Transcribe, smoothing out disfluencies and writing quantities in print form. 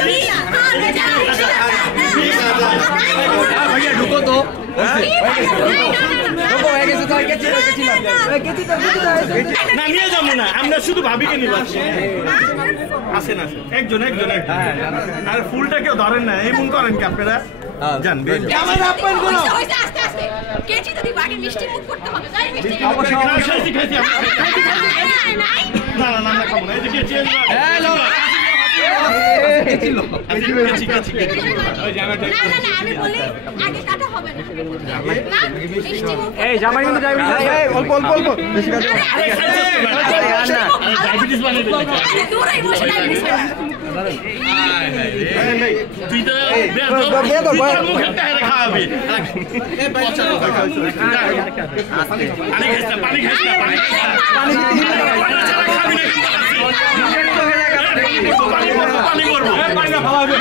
भैया ढुको तो না নিয়ে যাবো না আমরা শুধু ভাবিকে নিব আসেন আসেন একজন একজন আর ফুলটা কেউ ধরেন না এমন করেন কি আপনারা জানবেন আমার আপন গুলো আস্তে আস্তে কেচি তো দিবা আগে মিষ্টি মুখ করতে হবে তাই মিষ্টি খাইছি খাইছি না না না খাবো না এই যে কেচি হ্যালো কেচি কেচি কেচি ওই জামা না না না আমি বলি আগে কাটা হবে না না মিষ্টি মুখ এই জামাই কিন্তু যাবি না এই অল্প অল্প অল্প বেশি কাজ না ডায়াবেটিস বানাই দিই আরে দূরে বসে ডায়াবেটিস তুই তো মুখটা হেরে খাওয়াবি পানি খাইছ না পানি খাইছ না পানি খাবি না পানি করবো পানি না খাওয়াবে